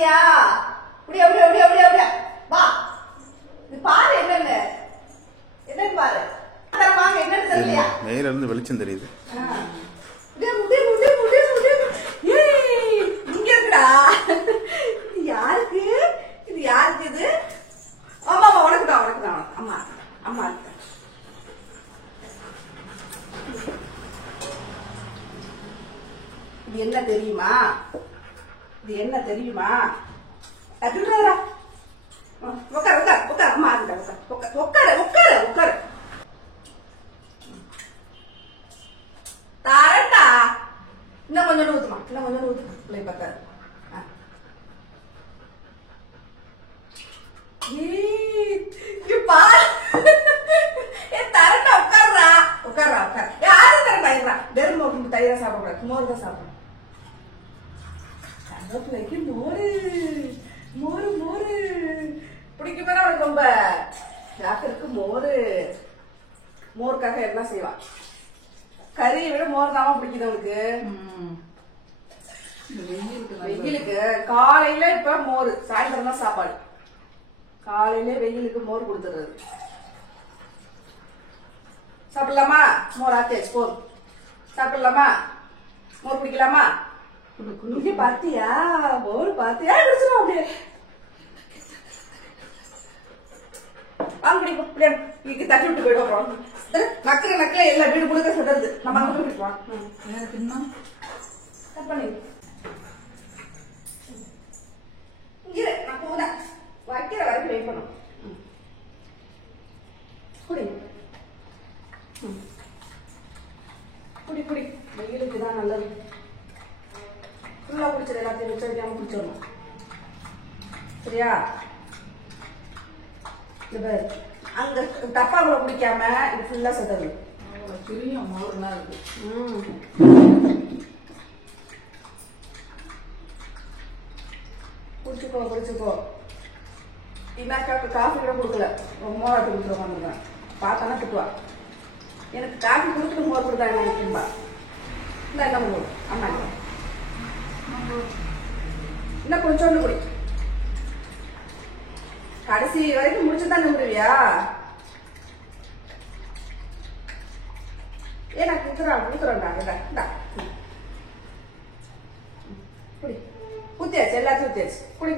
பாத்தியா? அப்படியே அப்படியே அப்படியே அப்படியே அப்படியே வா. இது பாரு என்னன்னு என்னன்னு பாரு. வாங்க என்னன்னு தெரியலையா? மேல இருந்து வெளிச்சம் தெரியுது. இங்க இருக்குடா. இது யாருக்கு? இது யாருக்கு இது? ஆமா ஆமா உனக்குதான் உனக்குதான். அம்மா அம்மா இது என்ன தெரியுமா? இது என்ன தெரியுமா? உட்காரு உட்காரு உட்காரு. அம்மா உட்காரு உட்காரு உட்காரு. தாரண்டா. இன்னும் கொஞ்சம் ஊத்துமா, இன்னும் கொஞ்சம் ஊத்துமா. பிள்ளை பார்த்தாரு. தரண்டா உட்காருடா உட்காருடா உட்காரு. யாரும் தர தயிரா வெறும் தயிரா சாப்பிடக்கூடாது, மோர் தான் சாப்பிடணும். பிள்ளைக்கு மோரு மோரு மோரு பிடிக்குமே அவனுக்கு ரொம்ப. டாக்டருக்கு மோரு மோருக்காக என்ன செய்வான்? கறியை விட மோர் தான் பிடிக்குது அவனுக்கு. வெயிலுக்கு காலையில இப்ப மோர், சாயந்தரம் தான் சாப்பாடு. காலையில வெயிலுக்கு மோர் கொடுத்துறது. சாப்பிடலாமா? மோர் ஆத்தேச்சு போதும். சாப்பிடலாமா? மோர் குடிக்கலாமா? குடிக்க பாத்தியா? மோர் பாத்தியா? அப்படியே வாங்க குடிப்போம். தட்டி விட்டு போயிடுவோம். நக்கல நக்கல எல்லா வீடு கொடுக்க சொல்றது. நம்ம அங்க போயிடுவோம். நான் போத வைக்கிற வரைக்கும் வெயிட் பண்ணும். குடி குடி குடி. வெயிலுக்கு தான் நல்லது. ஃபுல்லா குடிச்சிட, எல்லாத்தையும் மிச்சம் வைக்காம குடிச்சிடணும். சரியா? அங்க டப்பாக்குள்ள குடிக்காம இது ஃபுல்லா சதவு. குடிச்சுக்கோ குடிச்சுக்கோ. இன்னாக்காக்கு காஃபி கூட கொடுக்கல, மோராட்டு கொடுத்துருவாங்க. பார்த்தானா திட்டுவா. எனக்கு காஃபி கொடுத்துட்டு மோர் கொடுத்தா என்ன இருக்கும்பா. இல்லை என்ன பண்ணுவோம்? அம்மா இன்னும் கொஞ்சோண்டு குடி. கடைசி வரைக்கும் முடிச்சுதான் நின்றுவியா? நான் குடுக்குறேன்டா. குடி ஊத்தியாச்சு, எல்லாத்தையும் ஊத்தியாச்சு. குடி.